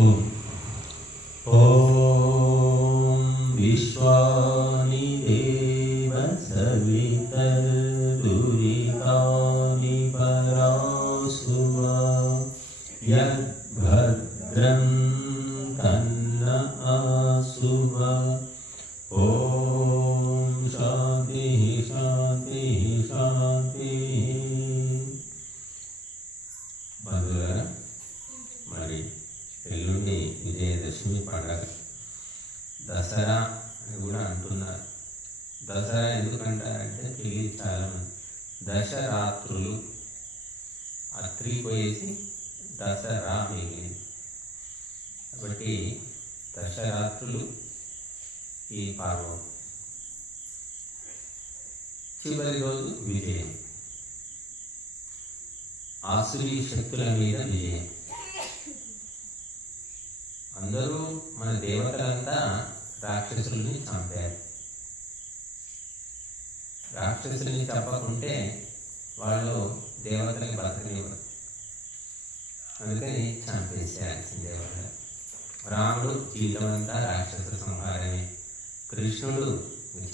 ఓం ఓం విశ్వాని దేవ సవితరురితాని పరాసువ యద్భద్రం తన్న ఆసువ. ఓం శాంతి శాంతి శాంతి. బంధువులారా, మరి ఎల్లుండి విజయదశమి పండుగ, దసరా అని కూడా అంటున్నారు. దసరా ఎందుకంటారంటే తెలియదు చాలామంది. దశరాత్రులు అత్రి పోయేసి దసరా మిగిలింది కాబట్టి దశరాత్రులు ఈ పర్వం. చివరి రోజు విజయం, ఆసురీ శక్తుల మీద విజయం. అందరూ మన దేవతలంతా రాక్షసుల్ని చంపారు. రాక్షసుల్ని చంపకుంటే వాళ్ళు దేవతల్ని బతకనివ్వరు, అందుకని చంపేసేయాల్సిందే వాళ్ళు. రాముడు జీవితమంతా రాక్షస సంహారమే. కృష్ణుడు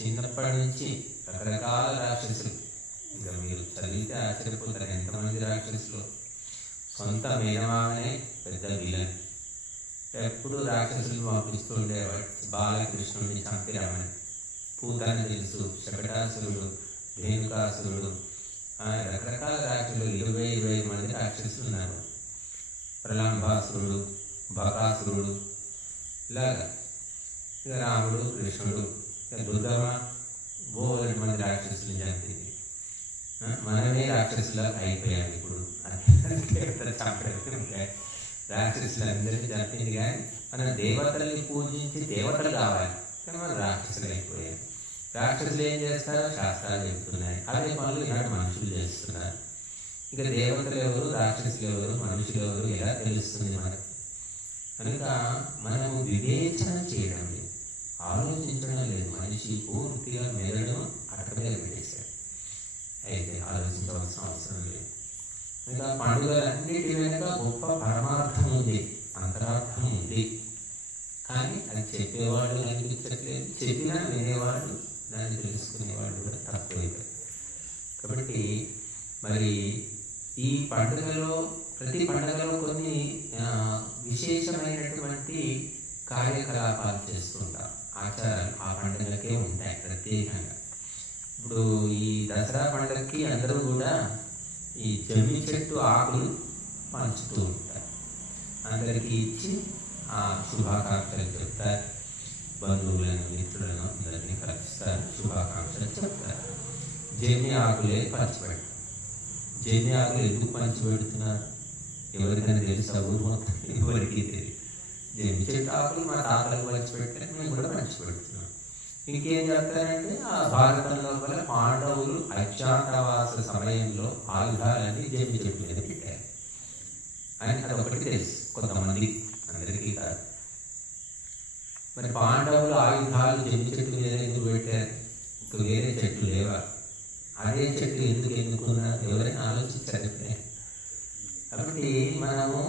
చిన్నప్పటి నుంచి రకరకాల రాక్షసులు, ఇంకా మీరు చదివితే ఆశ్చర్యపోతారు ఎంతమంది రాక్షసులు. సొంత మేనమామనే పెద్ద విలన్, ఎప్పుడు రాక్షసులు పంపిస్తూ ఉండేవాడు బాలకృష్ణుడిని చంపి రమ్మని. పూతన తెలుసు, శకటాసురుడు, ధేనుకాసురుడు, రకరకాల రాక్షసులు 20 మంది రాక్షసులు ఉన్నారు. ప్రలంబాసురుడు, బకాసురుడు, ఇలాగా. ఇక రాముడు, కృష్ణుడు, ఇక దుర్గమ్మ 2 మంది రాక్షసులు చంపింది. మనమే రాక్షసులు అయిపోయాం ఇప్పుడు. రాక్షసులందరినీ చంపింది, కానీ మనం దేవతల్ని పూజించి దేవతలు కావాలి, కానీ మనం రాక్షసులు అయిపోయాం. రాక్షసులు ఏం చేస్తారో శాస్త్రాలు చెప్తున్నాయి, అదే పనులు ఈనాడు మనుషులు చేస్తున్నారు. ఇక దేవతలు ఎవరు, రాక్షసులు ఎవరు, మనుషులు ఎవరు ఎలా తెలుస్తుంది మనకు? కనుక మనము వివేచన చేయడం లేదు, ఆలోచించడం లేదు. మనిషి పూర్తిగా మెదడును అటకమే పెట్టేశాడు. అయితే ఆలోచించవలసిన అవసరం లేదు. ఇంకా పండుగలన్నిటి వెనుక గొప్ప పరమార్థం ఉంది, అంతరార్థం ఉంది. కానీ అది చెప్పేవాడు అనిపించట్లేదు, చెప్పినా వినేవాడు, దాన్ని తెలుసుకునేవాడు కూడా తక్కువైపోయారు. కాబట్టి మరి ఈ పండుగలో, ప్రతి పండుగలో కొన్ని విశేషమైనటువంటి కార్యకలాపాలు చేస్తుంటాం, ఆచారాలు ఆ పండుగలకే ఉంటాయి ప్రత్యేకంగా. ఇప్పుడు ఈ దసరా పండుగకి అందరూ కూడా ఈ జమ్మి చెట్టు ఆకులు పంచుతూ ఉంటారు, అందరికీ ఇచ్చి ఆ శుభాకాంక్షలు చెప్తారు. బంధువులను, మిత్రులను అందరినీ కలుస్తారు, శుభాకాంక్షలు చెప్తారు. జమ్మి ఆకులే పంచిపెడతారు. జమ్మి ఆకులు ఎందుకు పంచిపెడుతున్నారు ఎవరికైనా తెలుసా? ఊరు మొత్తం ఎవరికి తెలియదు. జమ్మి చెట్టు ఆకులు మా తాతలకు పంచిపెట్టారు, మేము కూడా పంచిపెడుతున్నాం. ఇంకేం చెప్తారంటే ఆ భారతంలో వల్ల పాండవులు అజ్ఞాతవాస సమయంలో ఆయుధాలన్నీ జమ్మి చెట్టు మీద పెట్టారు అని అదొకటి తెలుసు కొంతమంది, అందరికీ కాదు. మరి పాండవులు ఆయుధాలు జమ్మి చెట్టు మీద ఎందుకు పెట్టారు? ఇంక వేరే చెట్టు లేవా? అదే చెట్టు ఎందుకు ఎన్నుకున్నారు? ఎవరైనా ఆలోచించారు? కాబట్టి మనము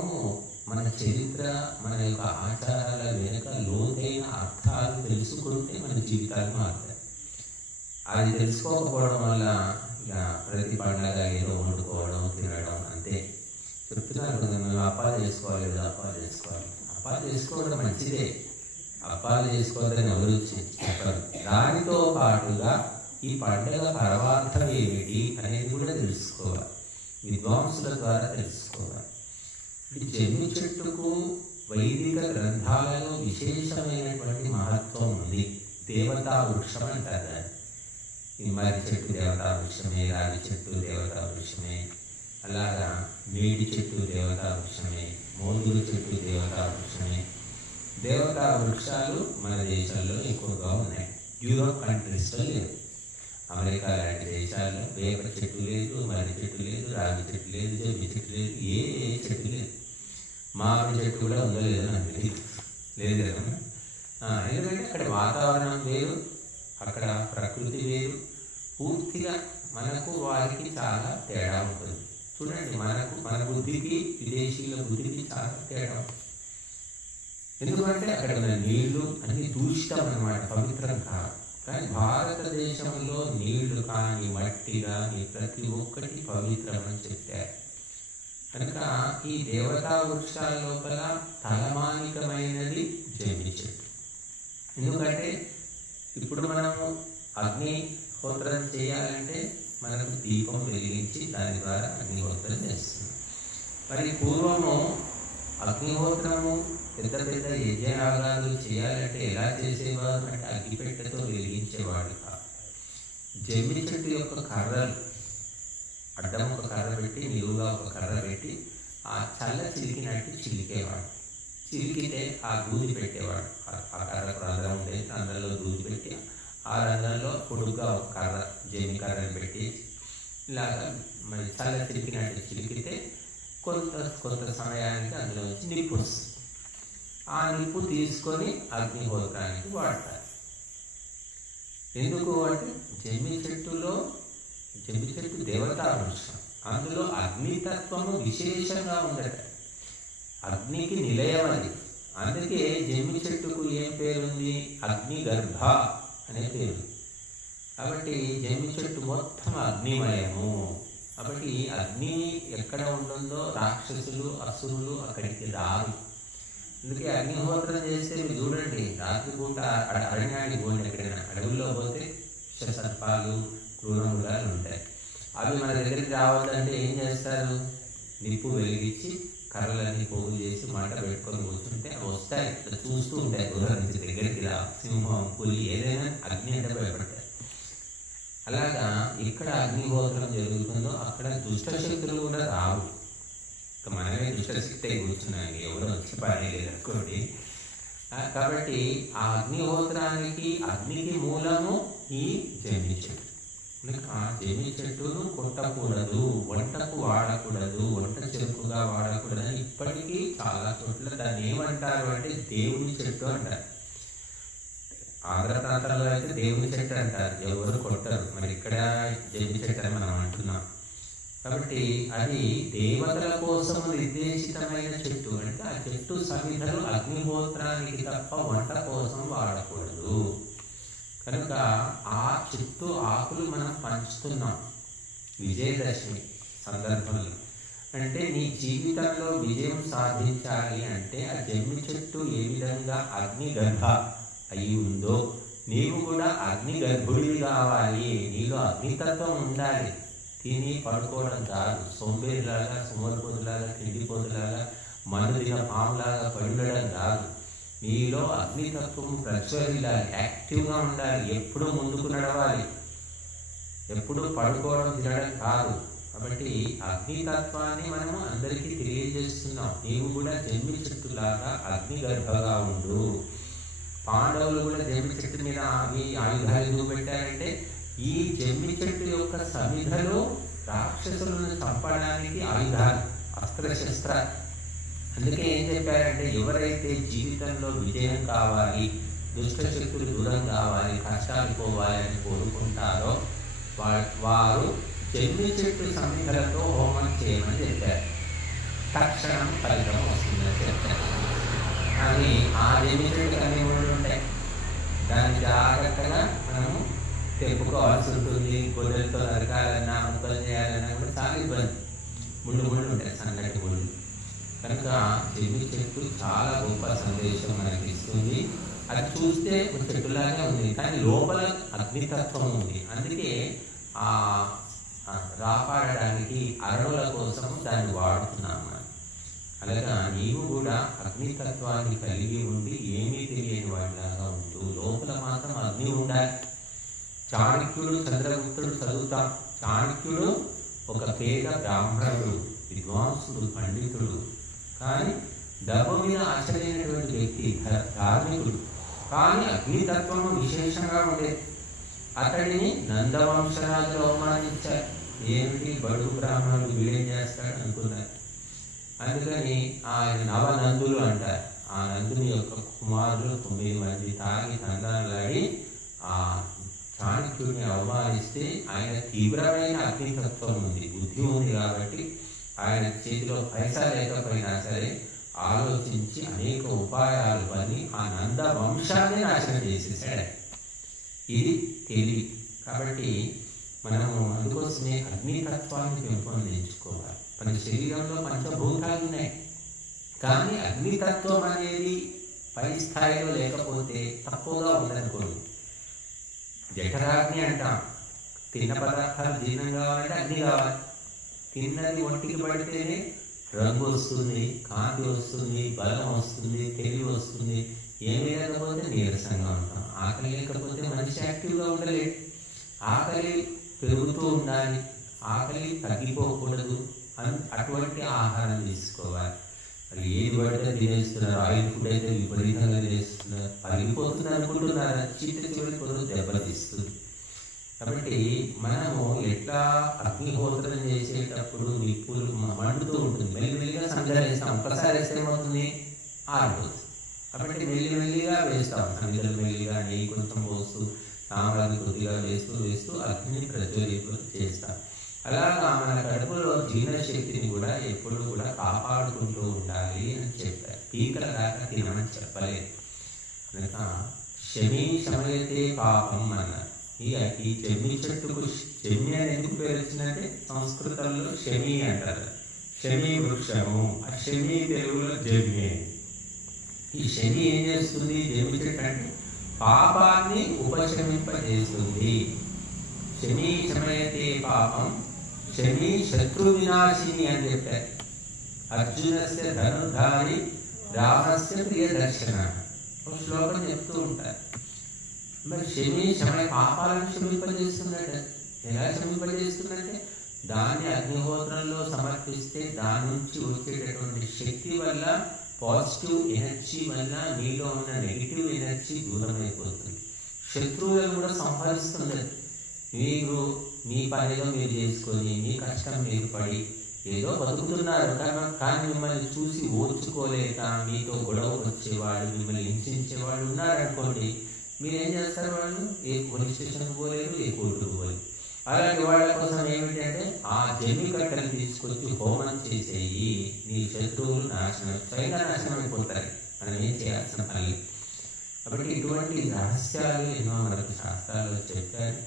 మన చరిత్ర, మన యొక్క ఆచారాల వెనుక లోతైన అర్థాలు తెలుసుకుంటే మన జీవితాలు మారుతాయి. అది తెలుసుకోకపోవడం వల్ల ఇక ప్రతి పండుగ ఏదో వండుకోవడం, తినడం అంతే. చెప్తున్నారు కదా, మేము అప్పాలు చేసుకోవాలి కదా, అప్పాలు చేసుకోవాలి. అప్పాలు చేసుకోవడం మంచిదే, అప్పాలు చేసుకోవద్దని ఎవరు చెప్పరు. దానితో పాటుగా ఈ పండుగ పరమార్థం ఏమిటి అనేది కూడా తెలుసుకోవాలి, విద్వాంసుల ద్వారా తెలుసుకోవాలి. ఈ జమ్మి చెట్టుకు వైదిక గ్రంథాలలో విశేషమైనటువంటి మహత్వం ఉంది. దేవతా వృక్షం అంటారు దాన్ని. ఈ మర్రి చెట్టు దేవతా వృక్షమే, రాగి చెట్టు దేవతా వృక్షమే, అలాగా మేడి చెట్టు దేవతా వృక్షమే, మోదుగు చెట్టు దేవతా వృక్షమే. దేవతా వృక్షాలు మన దేశాల్లో ఎక్కువగా ఉన్నాయి, యూరోప్ కంట్రీస్లో లేవు. అమెరికా లాంటి దేశాల్లో వేప చెట్టు లేదు, మర్రి చెట్టు లేదు, రాగి చెట్టు లేదు, జమ్మి చెట్టు లేదు, ఏ చెట్టు లేదు. మామిడి చెట్టు కూడా ఉందో లేదో నాకు తెలియదు, లేదు కదా. ఎందుకంటే అక్కడ వాతావరణం వేరు, అక్కడ ప్రకృతి వేరు, పూర్తిగా మనకు వారికి చాలా తేడా ఉంటుంది. చూడండి, మన బుద్ధికి విదేశీయుల బుద్ధికి చాలా తేడా ఉంటుంది. ఎందుకంటే అక్కడ ఉన్న నీళ్లు అన్ని దూషితం అన్నమాట, పవిత్రం కాదు. కానీ భారతదేశంలో నీళ్లు కానీ మట్టి కానీ ప్రతి ఒక్కటి పవిత్రం అని చెప్పారు. కనుక ఈ దేవతా వృక్షాల లోపల తలమానికమైనది జమ్మి చెట్టు. ఎందుకంటే ఇప్పుడు మనము అగ్నిహోత్రం చేయాలంటే మనకు దీపం వెలిగించి దాని ద్వారా అగ్నిహోత్రం చేస్తున్నాం. మరి పూర్వము అగ్నిహోత్రము పెద్ద పెద్ద యజ్ఞయాగాలు చేయాలంటే ఎలా చేసేవారు అంటే అగ్గిపెట్టెతో వెలిగించేవాడు కాదు. జమ్మి చెట్టు యొక్క కర్రలు అడ్డం ఒక కర్ర పెట్టి నిలువుగా ఒక కర్ర పెట్టి ఆ చల్ల చిలికినట్టు చిలికేవాడు. చిలికితే ఆ దూది పెట్టేవాడు. ఆ కర్రకు రంధ్రం ఉండేది, రంధ్రంలో దూది పెట్టి ఆ రంధ్రంలో పొడుగ్గా ఒక కర్ర జమ్మి కర్రను పెట్టి ఇలాగా మరి చల్ల చిలికినట్టు చిలికితే కొంత సమయానికి అందులో వచ్చి నిప్పు వస్తుంది. ఆ నిప్పు తీసుకొని అగ్నిహోత్రానికి వాడతారు. ఎందుకు అంటే జమ్మి చెట్టు దేవతా వృక్షం, అందులో అగ్నితత్వము విశేషంగా ఉండట. అగ్నికి నిలయం అది. అందుకే జమ్మి చెట్టుకు ఏం పేరుంది? అగ్నిగర్భ అనే పేరు. కాబట్టి జమ్మి చెట్టు మొత్తం అగ్నిమయము. కాబట్టి అగ్ని ఎక్కడ ఉంటుందో రాక్షసులు అసురులు అక్కడికి రారు. అందుకే అగ్నిహోత్రం చేస్తే మీరు చూడండి, రాత్రిపూట అరణ్యానికి పోండి, ఎక్కడైనా అడవుల్లో పోతే సర్పాలు క్రూరములాలు ఉంటాయి. అవి మన దగ్గరికి రావద్దంటే ఏం చేస్తారు? నిప్పు వెలిగించి కర్రలన్నీ పోగు చేసి మంట పెట్టుకొని కూర్చుంటే అవి వస్తాయి, చూస్తూ ఉంటాయి. దూరం నుంచి దగ్గరికి రా, సింహం పులి ఏదైనా అగ్ని అంటే భయపడతాయి. అలాగా ఇక్కడ అగ్నిహోత్రం జరుగుతుందో అక్కడ దుష్టశక్తులు కూడా రావు. మనమే దుష్టశక్తి కూర్చున్నాయి, ఎవరో వచ్చి పని లేదనుకోండి. కాబట్టి ఆ అగ్నిహోత్రానికి అగ్నికి మూలము ఈ జమ్మి చెట్టు. ఆ జమ్మి చెట్టును కొట్టకూడదు, వంటకు వాడకూడదు, వంట చెరుకుగా వాడకూడదని ఇప్పటికీ చాలా చోట్ల దాన్ని ఏమంటారు అంటే దేవుని చెట్టు అంటారు. ఆంధ్ర ప్రాంతాల్లో అయితే దేవుని చెట్టు అంటారు, ఎవరు కొట్టరు. మరి ఇక్కడ జమ్మి చెట్టు అని మనం అంటున్నాం. కాబట్టి అది దేవతల కోసం నిర్దేశితమైన చెట్టు. అంటే ఆ చెట్టు సమిధలు అగ్నిహోత్రానికి తప్ప వంట కోసం వాడకూడదు. కనుక ఆ చెట్టు ఆకులు మనం పంచుతున్నాం విజయదశమి సందర్భంలో. అంటే నీ జీవితంలో విజయం సాధించాలి అంటే ఆ జమ్మి చెట్టు ఏ విధంగా అగ్నిగర్భ అయి ఉందో నీవు కూడా అగ్నిగర్భుడివి కావాలి. నీలో అగ్నితత్వం ఉండాలి. తిని పడుకోవడం కాదు, సోంబేరిలాగా సుమరిపోతులాగా తిండిపోతులాగా మనుదిన పాములాగా పడుండడం కాదు. నీలో అగ్నితత్వం ప్రజ్వలిల్లాలి, యాక్టివ్గా ఉండాలి, ఎప్పుడూ ముందుకు నడవాలి, ఎప్పుడు పడుకోవడం తినడం కాదు. కాబట్టి అగ్నితత్వాన్ని మనము అందరికీ తెలియజేస్తున్నాం. నీవు కూడా జమ్మి చెట్టులాగా అగ్నిగర్భగా ఉండు. పాండవులు కూడా జమ్మి చెట్టు మీద అవి ఆయుధాలు ఎందుకు పెట్టారంటే ఈ జమ్మి చెట్టు యొక్క సమిధలో రాక్షసులను చంపడానికి ఆయుధాలు, అస్త్రశస్త్రాలు. అందుకే ఏం చెప్పారంటే ఎవరైతే జీవితంలో విజయం కావాలి, దుష్టశక్తులు దూరం కావాలి, కష్టాలు పోవాలని కోరుకుంటారో వారు జమ్మి చెట్టు సమిధలతో హోమం చేయమని చెప్పారు. తక్షణం ఫలితం వస్తుందని చెప్పారు. కానీ ఆ జమ్మి చెట్టు అన్ని ముళ్ళు ఉంటాయి, దాన్ని జాగ్రత్తగా మనము తెంపుకోవాల్సి ఉంటుంది. గొర్రెలతో నరకాలన్నా ముక్కలు చేయాలన్నా కూడా చాలా ఇబ్బంది, ముళ్ళు ఉంటాయి, సన్నటి ముళ్ళు. కనుక జమ్మి చెట్టు చాలా గొప్ప సందేశం మనకి ఇస్తుంది. అది చూస్తే చెట్టులాగే ఉంది, కానీ లోపల అగ్నితత్వం ఉంది. అందుకే ఆ రాపాడడానికి అరణుల కోసం దాన్ని వాడుతున్నాం మనం. అలాగా నీవు కూడా అగ్నితత్వాన్ని కలిగి ఉండి ఏమీ తెలియని వాడిలాగా ఉంటూ లోపల మాత్రం అగ్ని ఉండాలి. చాణక్యుడు, చంద్రగుప్తుడు చదువుతాం. చాణక్యుడు ఒక పేద బ్రాహ్మణుడు, విద్వాంసుడు, పండితుడు, కానీ డబ్బు మీద ఆశ్చర్యమైనటువంటి వ్యక్తి, ధార్మికుడు. కానీ అగ్నితత్వము విశేషంగా ఉండేది. అతడిని నందవంశరాజులు అవమానించారు. ఏమిటి బడుగు బ్రాహ్మణుడు వీడేం చేస్తాడు అనుకున్నారు. అందుకని ఆయన నవనందులు అంటారు. ఆ నందుని యొక్క కుమారులు 9 మంది తాగి తందాలాడి ఆ చాణక్యుడిని అవమానిస్తే ఆయన తీవ్రమైన అగ్నితత్వం ఉంది, బుద్ధి ఉంది. కాబట్టి ఆయన చేతిలో పైసా లేకపోయినా సరే ఆలోచించి అనేక ఉపాయాలు పని ఆ నంద వంశాన్ని నాశనం చేసేసాడు. ఇది తెలివి. కాబట్టి మనము అందుకోసమే అగ్నితత్వాన్ని పెంపొందించుకోవాలి. మన శరీరంలో పంచభూతాలు ఉన్నాయి, కానీ అగ్నితత్వం అనేది పై స్థాయిలో లేకపోతే తక్కువగా ఉందనుకోండి. జఠరాగ్ని అంటాం. తిన్న పదార్థాలు జీర్ణం కావాలంటే అగ్ని కావాలి. తిన్నది ఒంటికి పడితేనే రంగు వస్తుంది, కాంతి వస్తుంది, బలం వస్తుంది, తెలివి వస్తుంది. ఏమీ లేకపోతే నీరసంగా ఉంటాం. ఆకలి లేకపోతే మనిషి యాక్టివ్గా ఉండలేదు. ఆకలి పెరుగుతూ ఉండాలి, ఆకలి తగ్గిపోకూడదు. అటువంటి ఆహారం తీసుకోవాలి. అది ఏది పడితే తినేస్తున్నారు. ఆయిల్ ఫుడ్ అయితే విపరీతంగా తినేస్తున్నారు. పగిలిపోతుంది అనుకుంటున్నారు, చివరి కొరకు దెబ్బతీస్తుంది. కాబట్టి మనము ఎట్లా అగ్నిహోత్రం చేసేటప్పుడు నిప్పులు మండుతూ ఉంటుంది, మెల్లిమెల్లిగా సంగలు వేస్తాం. ఒక్కసారి వేస్తే ఏమవుతుంది, ఆరిపోతుంది. కాబట్టి మెల్లిమెల్లిగా వేస్తాం. సంగలు మెల్లిగా నెయ్యి కొంచెం పోస్తూ, సాంబ్రాన్ని కొద్దిగా వేస్తూ వేస్తూ అగ్నిని ప్రజ్వలింప చేస్తాం. అలాగా మన కడుపులో జీర్ణశక్తిని కూడా ఎప్పుడు కూడా కాపాడుకుంటూ ఉండాలి అని చెప్పారు. పీకల దాకా తినమని చెప్పలేదు. కనుక శమీ శమయతే పాపం అన్నారు. ఈ చెమ్మి చెట్టుకు చెమ్మి అని ఎందుకు పేరు వచ్చిందంటే సంస్కృతంలో శమీ అంటారు. శమీ వృక్షము, ఆ శమీ తెలుగులో జమ్మి. ఈ శని ఏం చేస్తుంది? జమ్మి చెట్టు అంటే పాపాన్ని ఉపశమింపజేస్తుంది. శని శమయతే పాపం, శని శత్రు వినాశిని అని చెప్పారు. అర్జునస్య ధనుర్ధారి రామస్య ప్రియ దర్శన ఒక శ్లోకం చెప్తూ ఉంటారు. మరి శని శమయ పాపాలను క్షమింపజేస్తుందట. ఎలా క్షమింపజేస్తుందంటే దాన్ని అగ్నిహోత్రంలో సమర్పిస్తే దాని నుంచి వచ్చేటటువంటి శక్తి వల్ల, పాజిటివ్ ఎనర్జీ వల్ల నీలో ఉన్న నెగిటివ్ ఎనర్జీ దూరం అయిపోతుంది. శత్రువులను కూడా సంహరిస్తుంది. మీరు మీ పనిలో మీరు చేసుకొని మీ కష్టం మీరు పడి ఏదో బతుకుతున్నారు, కానీ మిమ్మల్ని చూసి ఓర్చుకోలేక మీతో గొడవకు వచ్చేవాడు, మిమ్మల్ని హింసించేవాడు ఉన్నారనుకోండి. మీరేం చేస్తారు? వాళ్ళు ఏ పోలీస్ స్టేషన్కి పోలేరు, ఏ కోర్టుకు పోలేరు. అలాంటి వాళ్ళ కోసం ఏమిటంటే ఆ జమ్మి కట్టలు తీసుకొచ్చి హోమం చేసేయి. నీ శత్రువులు స్వయంగా నాశనం అయిపోతారు. మనం ఏం చేయాల్సిన పని. కాబట్టి ఇటువంటి రహస్యాలు ఎన్నో మనకు శాస్త్రాల్లో చెప్పారు.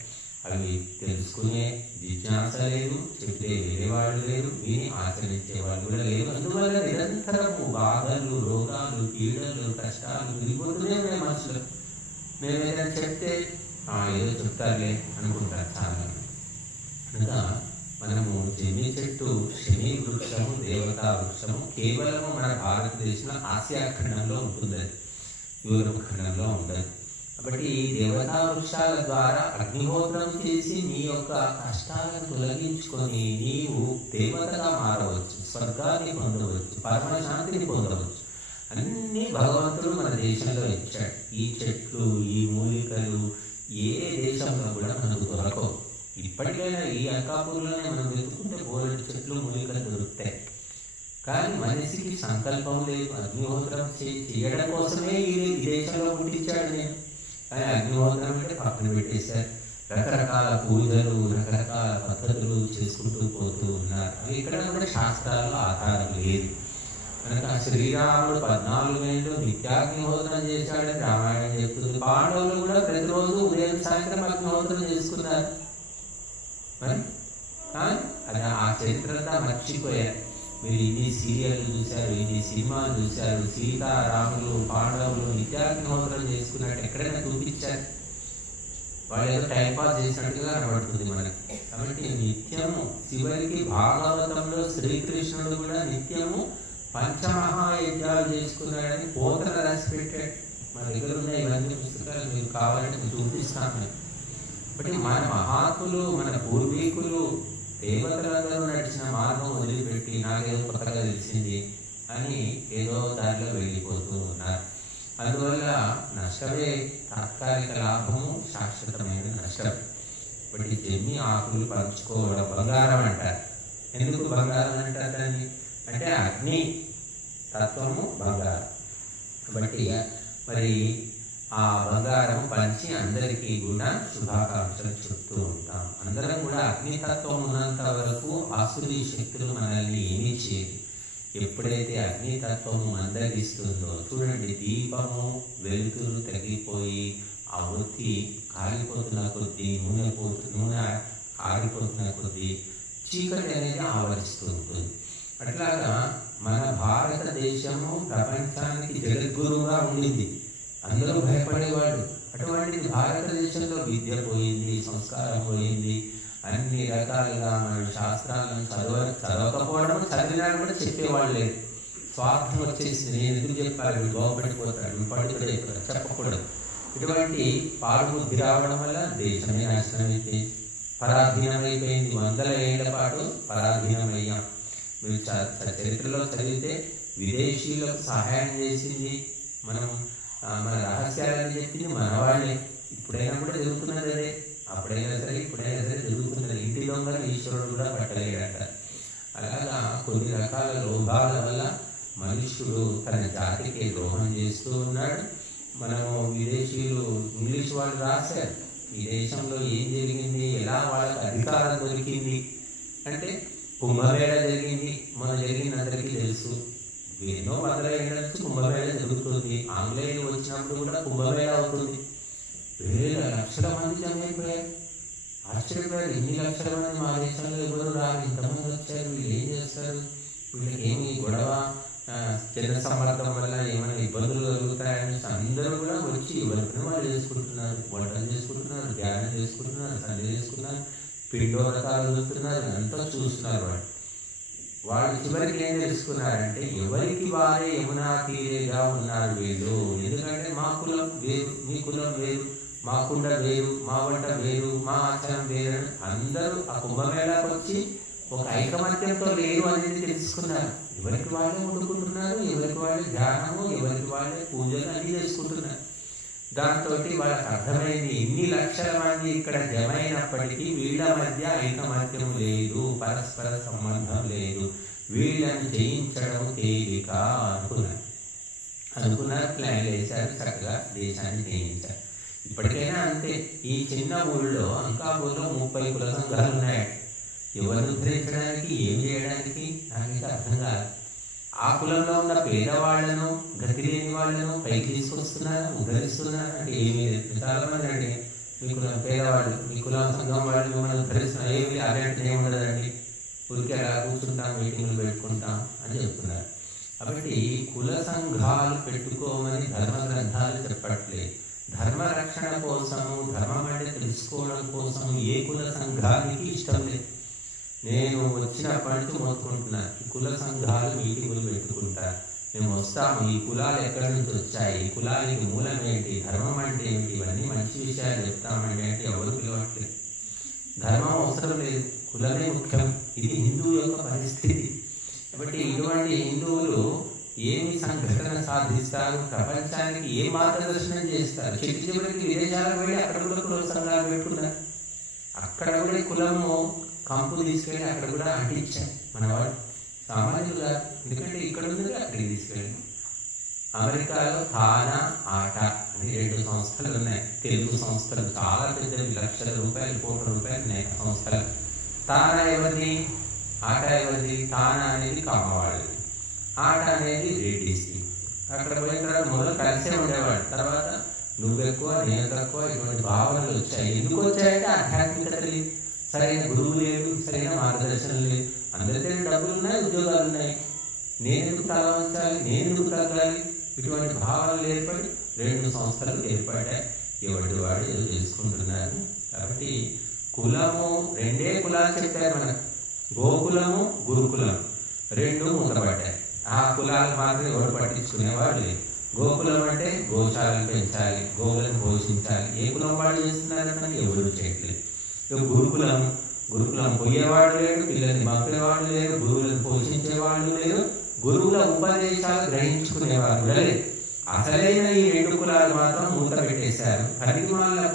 అవి తెలుసుకునే జిజ్ఞాస లేదు, చెప్తే వేరేవాళ్ళు లేరు, విని ఆచరించే వాళ్ళు కూడా లేరు. అందువల్ల నిరంతరము బాధలు, రోగాలు, పీడలు, కష్టాలు విరిగిపోతూనే ఉన్నాయి మనుషులు. మేము ఏదైనా చెప్తే ఏదో చెప్తారులే అనుకుంటారు చాలా. కనుక మనము జమ్మి చెట్టు, శని వృక్షము, దేవతా వృక్షము కేవలము మన భారతదేశంలో ఆసియా ఖండంలో ఉంటుంది, యూరప్ ఖండంలో ఉండదు. కాబట్టి ఈ దేవతా వృక్షాల ద్వారా అగ్నిహోత్రం చేసి నీ యొక్క కష్టాలను తొలగించుకొని నీవు దేవతగా మారవచ్చు, స్వర్గాన్ని పొందవచ్చు, పరమశాంతిని పొందవచ్చు. అన్ని భగవంతుడు మన దేశంలో ఇచ్చాడు. ఈ చెట్లు, ఈ మూలికలు ఏ దేశంలో కూడా మనకు దొరకవు. ఇప్పటికైనా ఈ అంకాపూర్లోనే మనం వెతుకుంటే బోలెడు చెట్లు, మూలికలు దొరుకుతాయి. కానీ మనిషికి సంకల్పం లేదు. అగ్నిహోత్రం చేయడం కోసమే ఈ దేశంలో పుట్టించాడు నేను. కానీ అగ్నిహోత్రం అంటే పక్కన పెట్టేశారు. రకరకాల పూజలు, రకరకాల పద్ధతులు చేసుకుంటూ పోతూ ఉన్నారు. అవి ఇక్కడ కూడా శాస్త్రాల్లో ఆధారం లేదు. కనుక శ్రీరాముడు 14 ఏళ్ళు నిత్యాగ్నిహోత్రం చేశాడని రామాయణం చెప్తుంది. పాండవులు కూడా ప్రతిరోజు ఉదయం సాయంత్రం అగ్నిహోత్రం చేసుకున్నారు. మరి కానీ అది ఆ చరిత్రంతా మర్చిపోయారు. మీరు ఇన్ని సీరియళ్ళు చూశారు, ఇన్ని సినిమాలు చూశారు, సీతారాములు పాండవులు నిత్యాగ్నిహోత్రం చేసుకున్నట్టు ఎక్కడైనా చూపించారు? వాళ్ళు ఏదో టైంపాస్ చేసినట్టుగా కనబడుతుంది మనకి. కాబట్టి నిత్యము చివరికి భాగవతంలో శ్రీకృష్ణుడు కూడా నిత్యము పంచమహాయజ్ఞాలు చేసుకున్నాడని పోతన రాసి పెట్టాడు. మన దగ్గర ఉన్న ఇవన్నీ పుస్తకాలు మీరు కావాలంటే నేను చూపిస్తాను. కాబట్టి మన మహాత్ములు, మన పూర్వీకులు దేవతలందరూ నడిచిన మార్గం వదిలిపెట్టి నాకేదో కొత్తగా తెలిసింది అని ఏదో దారిలో వెళ్ళిపోతూ ఉన్నారు. అందువల్ల నష్టమే తాత్కాలిక లాభము, శాశ్వతమైన నష్టం. ఇప్పటి జమ్మి ఆకులు పంచుకోవడం బంగారం అంటారు. ఎందుకు బంగారం అంటారు దాన్ని అంటే అగ్ని తత్వము బంగారం. కాబట్టి మరి ఆ బంగారం పంచి అందరికీ కూడా శుభాకాంక్షలు చెప్తూ ఉంటాం. అందరం కూడా అగ్నితత్వం ఉన్నంత వరకు ఆసురీ శక్తులు మనల్ని ఏమీ చేయదు. ఎప్పుడైతే అగ్నితత్వము మందగిస్తుందో, చూడండి, దీపము వెలుతురు తగ్గిపోయి ఆ ఒత్తి కాలిపోతున్న కొద్దీ, నూనె ఆరిపోతున్న కొద్దీ చీకటి అనేది ఆవరిస్తూ ఉంటుంది. అట్లాగా మన భారతదేశము ప్రపంచానికి జగద్గురువుగా ఉండింది, అందరూ భయపడేవాడు. అటువంటిది భారతదేశంలో విద్య పోయింది, సంస్కారం పోయింది, అన్ని రకాలుగా మన శాస్త్రాలను చదవకపోవడం, చదివినా కూడా చెప్పేవాళ్ళు లేదు. స్వార్థం వచ్చేసి నేను ఎందుకు చెప్పాలి, వీడు బాగుపడిపోతాడు, వీడు పడిపోతాడు, చెప్పకూడదు. ఇటువంటి పాడుబుద్ధి రావడం వల్ల దేశమే నాశనం అయితే పరాధీనమైపోయింది. 100 ఏళ్ల పాటు పరాధీనమయ్యాం. మీరు చరిత్రలో చదివితే విదేశీయులకు సహాయం చేసింది మనం, మన రహస్యాలని చెప్పింది మన వాళ్ళే. ఇప్పుడైనా కూడా జరుగుతున్నది అదే, అప్పుడైనా సరే ఇప్పుడైనా సరే జరుగుతున్నది. ఇంటి దొంగలు ఈశ్వరుడు కూడా పట్టలేడట. అలాగా కొన్ని రకాల లోభాల వల్ల మనుష్యుడు తన జాతికి ద్రోహం చేస్తూ ఉన్నాడు. మనము విదేశీయులు, ఇంగ్లీష్ వాళ్ళు రాశారు ఈ దేశంలో ఏం జరిగింది, ఎలా వాళ్ళకి అధికారం దొరికింది అంటే, కుంభమేళ జరిగింది, మన జరిగింది అందరికీ తెలుసు. ఎన్నో 100 ఏళ్ళ నుంచి కుంభమేళ జరుగుతుంది. ఆంగ్లేయులు వచ్చినప్పుడు కూడా కుంభమేళ అవుతుంది. వేల లక్షల మంది జమైపోయారు. ఆశ్చర్యపోయారు, ఇన్ని లక్షల మంది మా దేశంలో ఎవరు రారు, ఇంతమంది వచ్చారు, వీళ్ళు ఏం చేస్తారు, వీళ్ళకి ఏమి గొడవ, జన సమ్మర్దం వల్ల ఏమైనా ఇబ్బందులు కలుగుతాయని అందరూ కూడా వచ్చి ఎవరిని వాళ్ళు చేసుకుంటున్నారు, వంటలు చేసుకుంటున్నారు, ధ్యానం చేసుకుంటున్నారు, సంధ్య చేసుకున్నారు, పిండోరకాలు వదులుతున్నారు, అంతా చూస్తున్నారు. వాళ్ళు చివరికి ఏం తెలుసుకున్నారంటే, ఎవరికి వారే యమునా తీరేగా ఉన్నారు వీళ్ళు. ఎందుకంటే మా కులం వేరు, మీ కులం వేరు, మా కుండ వేరు, మా వంట వేరు, మా ఆచారం వేరు, అందరూ ఆ కుంభమేళాకు వచ్చి ఒక ఐకమత్యంతో లేరు అనేది తెలుసుకున్నారు. ఎవరికి వాళ్ళే వండుకుంటున్నారు, ఎవరికి వాళ్ళే ధ్యానము, ఎవరికి వాళ్ళే పూజలు అన్ని చేసుకుంటున్నారు. దాంతో వాళ్ళకి అర్థమైంది, ఇన్ని లక్షల మంది ఇక్కడ జమైనప్పటికీ వీళ్ళ మధ్య ఐకమత్యం లేదు, పరస్పర సంబంధం లేదు, వీళ్ళని జయించడం తేలిక అనుకున్నారు. ప్లాన్ వేశారు, చక్కగా దేశాన్ని జయించారు. ఇప్పటికైనా అంతే. ఈ చిన్న ఊళ్ళో, అంకాపూర్లో 30 కుల సంఘాలు ఉన్నాయి. ఎవరిని ఉద్ధరించడానికి, ఏం చేయడానికి నాకైతే అర్థం కాదు. ఆ కులంలో ఉన్న పేదవాళ్లను, గతి లేని వాళ్ళను పైకి తీసుకొస్తున్నారు, ఉద్ధరిస్తున్నారు అంటే ఏమీ లేదు. చాలా మంది అండి, మీ కులం పేదవాళ్ళు, మీ కులం సంఘం వాళ్ళు మిమ్మల్ని ఉద్ధరిస్తున్నారు, ఏమి అలాంటి ఏమి ఉండదండి, ఊరికి అలా కూర్చుంటాం, మీటింగ్లు పెట్టుకుంటాం అని చెప్తున్నారు. కాబట్టి కుల సంఘాలు పెట్టుకోమని ధర్మ గ్రంథాలు చెప్పట్లేదు. ధర్మ రక్షణ కోసము, ధర్మం అంటే తెలుసుకోవడం కోసం ఏ కుల సంఘానికి ఇష్టం లేదు. నేను వచ్చినప్పటి నుంచి మొత్తుకుంటున్నాను, ఈ కుల సంఘాలు మీటింగులు పెట్టుకుంటారు, మేము వస్తాము, ఈ కులాలు ఎక్కడి నుంచి వచ్చాయి, ఈ కులాలకి మూలం ఏంటి, ధర్మం అంటే ఏమిటి, ఇవన్నీ మంచి విషయాలు చెప్తామండి అంటే ఎవరు పిలవట్లేదు. ధర్మం అవసరం లేదు, కులమే ముఖ్యం. ఇది హిందూ యొక్క పరిస్థితి. కాబట్టి ఇటువంటి హిందువులు ఏమి సంఘటన సాధిస్తారు, ప్రపంచానికి ఏ మార్గదర్శనం చేస్తారు. చివరికి విదేశాలకు వెళ్ళి అక్కడ కూడా కుల సంఘాలు పెట్టుకున్నారు. అక్కడ కూడా కులము కంపు తీసుకెళ్ళి అక్కడ కూడా అంటించారు మనవాడు సామాన్యులుగా. ఎందుకంటే ఇక్కడ ఉంది అక్కడికి తీసుకెళ్ళి. అమెరికాలో తానా, ఆట అని 2 సంస్థలు ఉన్నాయి, తెలుగు సంస్థలు, చాలా పెద్దవి, లక్షల రూపాయలు, కోట్ల రూపాయలు ఉన్నాయి సంస్థలు. తానా ఎవరిది, ఆట ఎవరిది? తానా అనేది కామవాడిది, ఆట అనేది రెడ్డిస్ది. అక్కడ పోయిన తర్వాత మొదలు కలిసే ఉండేవాడు, తర్వాత నువ్వెక్కువ నేను తక్కువ ఇటువంటి భావనలు వచ్చాయి. ఎందుకు వచ్చాయంటే ఆధ్యాత్మికత లేదు, సరైన గురువు లేదు, సరైన మార్గదర్శనం లేదు. అందరికీ డబ్బులు ఉన్నాయి, ఉద్యోగాలు ఉన్నాయి, నేను ఎందుకు తల వంచాలి, నేను ఎందుకు తగ్గాలి, ఇటువంటి భావాలు ఏర్పడి 2 సంస్థలు ఏర్పడ్డాయి. ఎవరి వాడు ఏదో తెలుసుకుంటున్నారు. కాబట్టి కులము 2 కులాలు చెప్పారు మనకు, గోకులము, గురుకులం 2 మూతపడ్డాయి. ఆ కులాలు మాత్రం ఎవరు పట్టించుకునేవాడు లేదు. గోకులం అంటే గోశాలను పెంచాలి, గోవులను పోషించాలి. ఏ కులం వాడు చేస్తున్నారని ఎవరు చేయట్లేదు. గురుకులం పోయేవాడు లేడు, పిల్లల్ని పంపేవాడు లేరు, గురువులను పోషించేవాళ్ళు లేరు, గురువుల ఉపదేశాలు గ్రహించుకునేవారు లేదు. అసలైన ఈ 2 కులాలు మాత్రం మూత పెట్టేశారు. 10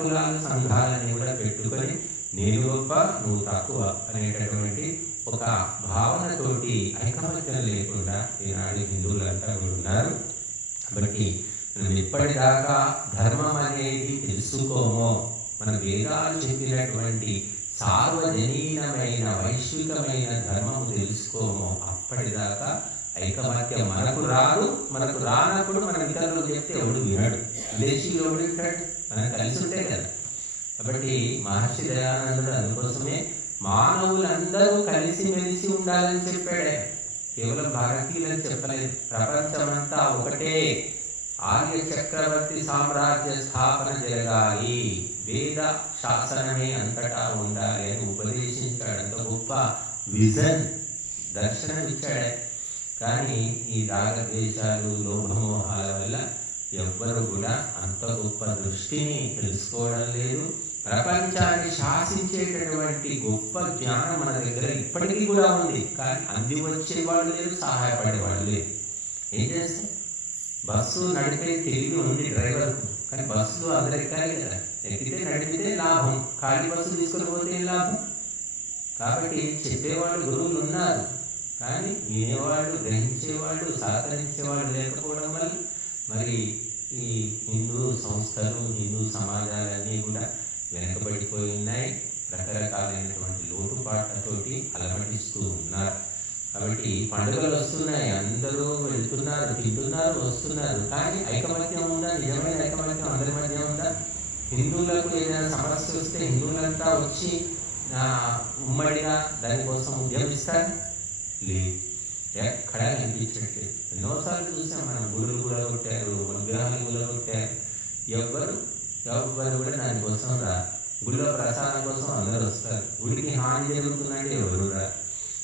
కులాల సంఘాలని కూడా పెట్టుకొని నేను గొప్ప నువ్వు తక్కువ అనేటటువంటి ఒక భావనతోటి ఐకమత్యం లేకుండా ఈనాడు హిందువులంతా కూడా ఉన్నారు. కాబట్టి మనం ఎప్పటిదాకా ధర్మం అనేది తెలుసుకోమో, మన వేదాలు చెప్పినటువంటి సార్వజనీనమైన వైశ్వికమైన ధర్మము తెలుసుకోమో, అప్పటిదాకా ఐకమత్యం మనకు రాదు. మనకు రానప్పుడు మనం ఇతరులకు చెప్తే ఎవడు వినడు. విదేశీలో వింటాడు, మనం కలిసి ఉంటే కదా. కాబట్టి మహర్షి దయానందుడు అందుకోసమే మానవులందరూ కలిసిమెలిసి ఉండాలని చెప్పాడే. కేవలం భారతీయులని చెప్పలేదు. ప్రపంచమంతా ఒకటే, ఆర్య చక్రవర్తి సామ్రాజ్య స్థాపన జరగాలి, వేద శాసనమే అంతటా ఉండాలి అని ఉపదేశించాడు. అంత గొప్ప విజన్, దర్శనం ఇచ్చాడే. కానీ ఈ రాగద్వేషాలు, లోభమోహాల వల్ల ఎవ్వరు కూడా అంత గొప్ప దృష్టిని తెలుసుకోవడం లేదు. ప్రపంచాన్ని శాసించేటటువంటి గొప్ప జ్ఞానం మన దగ్గర ఇప్పటికీ కూడా ఉంది, కానీ అంది వచ్చేవాళ్ళు లేరు, సహాయపడేవాళ్ళు లేరు. ఏం చేస్తాం? బస్సు నడిపే తెలివి ఉంది డ్రైవర్కు, కానీ బస్సులో అందరు ఎక్కాలి కదా. ఎక్కితే నడిపితే లాభం, ఖాళీ బస్సు తీసుకొని పోతే ఏం లాభం? కాబట్టి చెప్పేవాళ్ళు గురువులు ఉన్నారు, కానీ వినేవాళ్ళు, గ్రహించేవాళ్ళు, సహకరించేవాళ్ళు లేకపోవడం వల్ల మరి ఈ హిందూ సంస్థలు, హిందూ సమాజాలన్నీ కూడా వెనకబడిపోయి ఉన్నాయి. రకరకాలైనటువంటి లోటుపాట్లతోటి అలమటిస్తూ ఉన్నారు. కాబట్టి పండుగలు వస్తున్నాయి, అందరూ వెళ్తున్నారు, తింటున్నారు, వస్తున్నారు, కానీ ఐకమత్యం ఉందా? నిజమైన ఐకమత్యం అందరి మధ్య ఉందా? హిందువులకు ఏదైనా సమస్య వస్తే హిందువులంతా వచ్చి ఉమ్మడిగా దానికోసం ఉద్యమిస్తారు? లేదు, ఎక్కడా కనిపించట్లేదు. ఎన్నోసార్లు చూసాం మనం. గుడులు కూడా కొట్టారు, విగ్రహాలు కూడా కొట్టారు. ఎవ్వరు కూడా దానికోసం రా. గుడిలో ప్రసాదం కోసం అందరూ వస్తారు, గుడికి హాని జరుగుతుందంటే ఎవరు రా.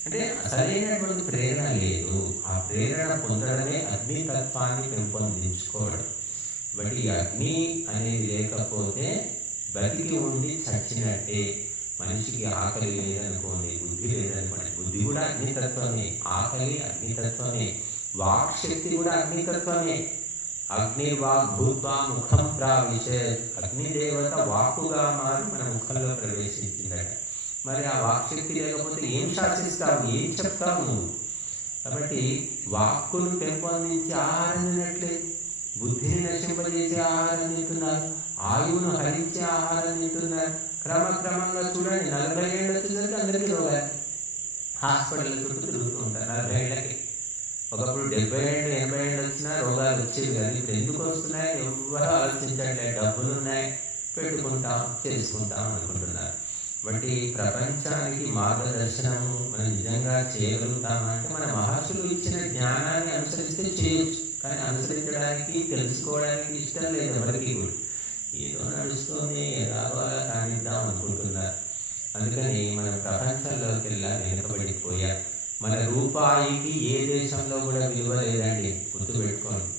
అంటే సరైనటువంటి ప్రేరణ లేదు. ఆ ప్రేరణ పొందడమే అగ్నితత్వాన్ని పెంపొందించుకోవడం. బట్ ఈ అగ్ని అనేది లేకపోతే బతికి ఉండి చచ్చినట్టే. మనిషికి ఆకలి లేదనుకోండి, బుద్ధి లేదనుకోండి, బుద్ధి కూడా అగ్నితత్వమే, ఆకలి అగ్నితత్వమే, వాక్ శక్తి కూడా అగ్నితత్వమే. అగ్నిర్వాగ్ భూత్వా ముఖం ప్రావిశే. అగ్నిదేవత వాక్కుగా మారి మన ముఖంలో ప్రవేశించిందట. మరి ఆ వాక్శక్తి లేకపోతే ఏం శాసిస్తావు, ఏం చెప్తావు నువ్వు? కాబట్టి వాక్కును పెంపొందించి ఆహారం తినట్లే, బుద్ధిని నశింపజేసే ఆహారం తింటున్నారు, ఆయువును హరించే ఆహారం తింటున్నారు. క్రమక్రమంగా చూడండి, 40 ఏళ్ళు వచ్చేసరికి అందరికీ రోగాలు, హాస్పిటల్ చుట్టూ తిరుగుతూ ఉంటారు. 40 ఏళ్ళకి ఒకప్పుడు 70 ఏళ్ళు 80 ఏళ్ళు వచ్చినా రోగాలు వచ్చేవి కాదు. ఇప్పుడు ఎందుకు వస్తున్నాయి ఎవరు ఆలోచించట్లే. డబ్బులు ఉన్నాయి, పెట్టుకుంటాం, చేసుకుంటాం అనుకుంటున్నారు. బట్టి ప్రపంచానికి మార్గదర్శనము మనం నిజంగా చేయగలుగుతామంటే మన మహర్షులు ఇచ్చిన జ్ఞానాన్ని అనుసరిస్తే చేయొచ్చు. కానీ అనుసరించడానికి, తెలుసుకోవడానికి ఇష్టం లేదు ఎవరికి కూడా. ఏదో నడుస్తుంది, ఎలాగో అలా కానిద్దాం అనుకుంటున్నారు. అందుకని మన ప్రపంచంలోకి వెళ్ళా వెనుకబడిపోయా. మన రూపాయికి ఏ దేశంలో కూడా విలువ లేదండి, గుర్తుపెట్టుకోండి.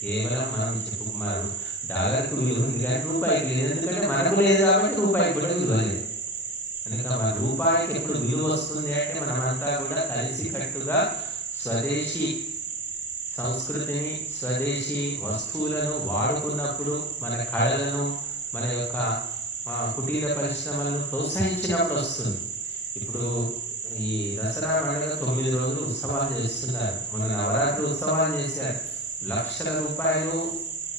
కేవలం మనం చెప్పుకున్నారు డాలర్కు విలువ ఉంది కానీ రూపాయికి లేదు. ఎందుకంటే మనకు లేదు కాబట్టి రూపాయికి కూడా విలువ లేదు. కనుక మన రూపాయికి ఎప్పుడు విలువ వస్తుంది అంటే మనమంతా కూడా కలిసికట్టుగా స్వదేశీ సంస్కృతిని, స్వదేశీ వస్తువులను వాడుకున్నప్పుడు, మన కళలను, మన యొక్క కుటీర పరిశ్రమలను ప్రోత్సహించినప్పుడు వస్తుంది. ఇప్పుడు ఈ దసరా పండుగ 9 రోజులు ఉత్సవాలు చేస్తున్నారు. మన నవరాత్రి ఉత్సవాలు చేశారు, లక్షల రూపాయలు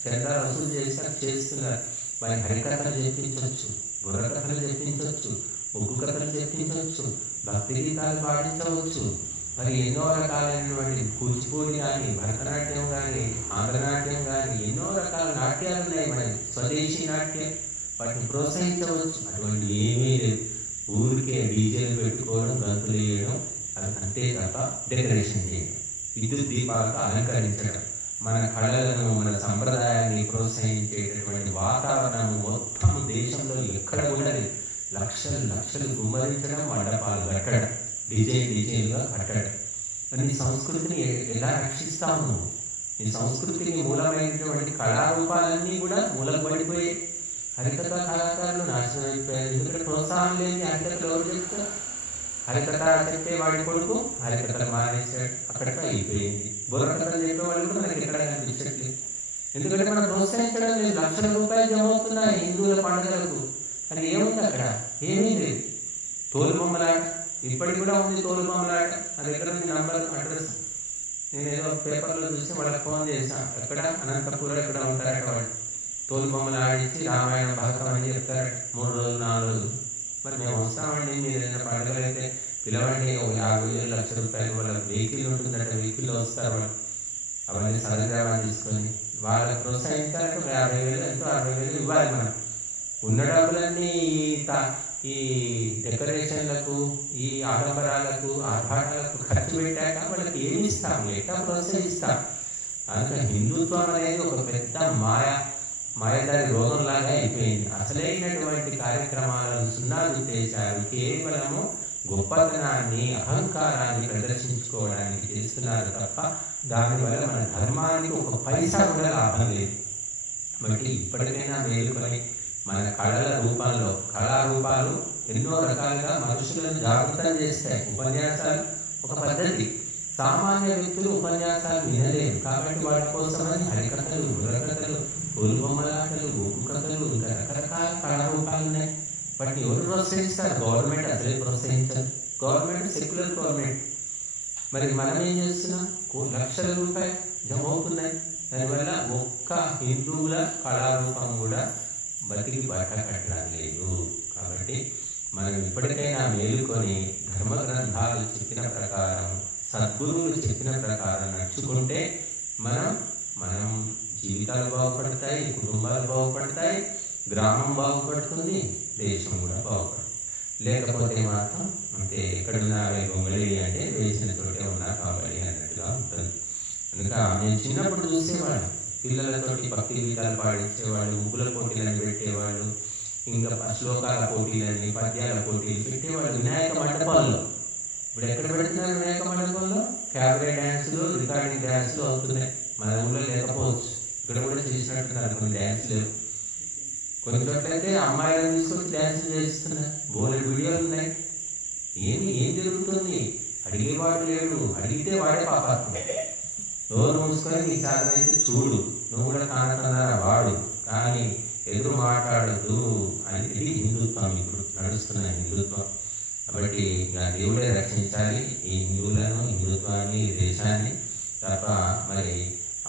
చందా వసూలు చేస్తున్నారు. మరి హరికథలు చెప్పించవచ్చు, బుర్రకథలు చెప్పించవచ్చు, ఒగ్గు కథలు చెప్పించవచ్చు, భక్తి గీతాలు పాటించవచ్చు. మరి ఎన్నో రకాలైనటువంటి కూచిపూడి కానీ, భరతనాట్యం కానీ, ఆంధ్రనాట్యం కానీ, ఎన్నో రకాల నాట్యాలు ఉన్నాయి మన స్వదేశీ నాట్యం. వాటిని ప్రోత్సహించవచ్చు. అటువంటి ఏమీ లేదు. ఊరికే డీజేలు పెట్టుకోవడం, గంతులు వేయడం, అది అంతే తప్ప డెకరేషన్ చేయడం, విద్యుత్ దీపాలతో అలంకరించడం, మన కళలను, మన సంప్రదాయాన్ని ప్రోత్సహించేటటువంటి వాతావరణం మొత్తం దేశంలో ఎక్కడ కూడా లేదు. లక్షలు గుమ్మరించడం, మండపాలు కట్టడం, డిజైన్గా కట్టడం. నీ సంస్కృతిని ఎలా రక్షిస్తావు నువ్వు? నీ సంస్కృతికి మూలమైనటువంటి కళారూపాలన్నీ కూడా మూలపడిపోయి హరికథ కళాకారులు నాశనం అయిపోయారు. ఎందుకంటే ప్రోత్సాహం లేని హరికథలు ఎవరు చెప్తారు? హరికథ చెప్పే వాడి కొడుకు హరికథలు మానేశాడు, అక్కడితో అయిపోయింది. బుర్రకథలు చెప్పేవాళ్ళు కూడా మనకి ఎక్కడ కనిపించట్లేదు. ఎందుకంటే మనం ప్రోత్సహించడం లేదు. లక్షల రూపాయలు జమ అవుతున్నాయి హిందువుల పండుగలకు, అది ఏముంది అక్కడ? ఏమీ లేదు. తోలుబొమ్మలాట ఇప్పటికి కూడా ఉంది. తోలుబొమ్మలాట నా దగ్గర ఉంది, నంబర్, అడ్రస్. నేను ఏదో పేపర్లో చూసి వాళ్ళకి ఫోన్ చేశాను. ఎక్కడ? అనంతపురం ఎక్కడ ఉంటారట వాళ్ళు. తోలుబొమ్మలు ఆడించి రామాయణ భాగం అని చెప్తారట. 3 రోజులు 4 రోజులు. మరి మేము వస్తామండి, మీరు ఏదైనా పండుగలు అయితే పిలవండి. 50,000 లక్ష రూపాయలు వాళ్ళ వెహికల్ ఉంటుందట, వెహికల్లో వస్తారు వాళ్ళు, అవన్నీ సరగ్రామాలు తీసుకొని వాళ్ళని ప్రోత్సహించాలంటే 50,000 ఎంతో 60,000 ఇవ్వాలి. మనం ఉన్న డబ్బులన్నీ ఈ డెకరేషన్లకు, ఈ ఆడంబరాలకు, ఆర్భాటాలకు ఖర్చు పెట్టాక వాళ్ళకి ఏమి ఇస్తాము, ఎట్లా ప్రోత్సహిస్తాం? అందుకని హిందుత్వం అనేది ఒక పెద్ద మాయదారి రోగంలాగా అయిపోయింది. అసలైనటువంటి కార్యక్రమాలను సున్నాలు చేశారు. కేవలము గొప్పతనాన్ని, అహంకారాన్ని ప్రదర్శించుకోవడానికి చేస్తున్నారు తప్ప దానివల్ల మన ధర్మానికి ఒక పైసా కూడా లాభం లేదు. కాబట్టి ఇప్పటికైనా మేలుకొని మన కళారూపాలు ఎన్నో రకాలుగా మనుషులను జాగృతం చేస్తాయి. ఉపన్యాసాలు ఒక పద్ధతి. సామాన్య వ్యక్తులు ఉపన్యాసాలు వినలేరు కాబట్టి వాటి కోసమని హరికథలు, బుర్రకథలు, తోలుబొమ్మలాటలు, ఒగ్గు కథలు, ఇంకా రకరకాల కళారూపాలు ఉన్నాయి. వాటిని ఎవరు ప్రోత్సహిస్తారు? గవర్నమెంట్ అసలే ప్రోత్సహించాలి. Government secular government. మరి మనం ఏం చేస్తున్నాం? లక్షల రూపాయలు జమ అవుతున్నాయి. దానివల్ల ఒక్క హిందువుల కళారూపం కూడా బతికి బట్టకట్టలేదు. కాబట్టి మనం ఇప్పటికైనా మేలుకొని ధర్మ గ్రంథాలు చెప్పిన ప్రకారం, సద్గురువులు చెప్పిన ప్రకారం నడుచుకుంటే మనం జీవితాలు బాగుపడతాయి, కుటుంబాలు బాగుపడతాయి, గ్రామం బాగుపడుతుంది, దేశం కూడా బాగుపడుతుంది. లేకపోతే మాత్రం అంతే, ఎక్కడున్నా గొంగళి అంటే వేసిన తోటే ఉన్నా కావాలి అన్నట్టుగా ఉంటుంది. కనుక నేను చిన్నప్పుడు చూసేవాడు, పిల్లలతోటి భక్తి గీతాలు పాడించేవాళ్ళు, ముగ్గుల పోటీలను పెట్టేవాళ్ళు, ఇంకా శ్లోకాల పోటీలని, పద్యాల పోటీలు పెట్టేవాళ్ళు వినాయక మండపాల్లో. ఇప్పుడు ఎక్కడ పెడుతున్నారు? వినాయక మండపంలో క్యాబరే డ్యాన్సులు, రికార్డింగ్ డ్యాన్సులు అవుతున్నాయి. మన ఊళ్ళో లేకపోవచ్చు, ఇక్కడ కూడా చేసినట్టున్నారు. కొన్ని డ్యాన్సులు కొన్ని చోట్లయితే అమ్మాయిలను తీసుకొచ్చి డ్యాన్సులు చేస్తున్నారు. బోలెడు వీడియోలు ఉన్నాయి. ఏం జరుగుతుంది? అడిగేవాడు లేడు, అడిగితే వాడే పాపాత్మ. నోరు మూసుకొని నీ సాధన అయితే చూడు, నువ్వు కూడా కానకన్నా వాడు, కానీ ఎదురు మాట్లాడద్దు అనేది హిందుత్వం, ఇప్పుడు నడుస్తున్న హిందుత్వం. కాబట్టి దేవుడే రక్షించాలి ఈ హిందువులను, హిందుత్వాన్ని, దేశాన్ని తప్ప. మరి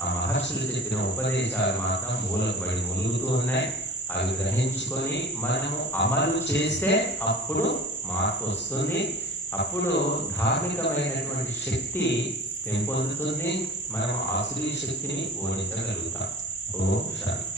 ఆ మహర్షులు చెప్పిన ఉపదేశాలు మాత్రం మూలకు పడి ములుగుతూ ఉన్నాయి. అవి గ్రహించుకొని మనము అమలు చేస్తే అప్పుడు మార్పు వస్తుంది. అప్పుడు ధార్మికమైనటువంటి శక్తి పెంపొందుతుంది. మనం ఆసురీ శక్తిని ఓడించగలుగుతాం. ఓం శాంతి.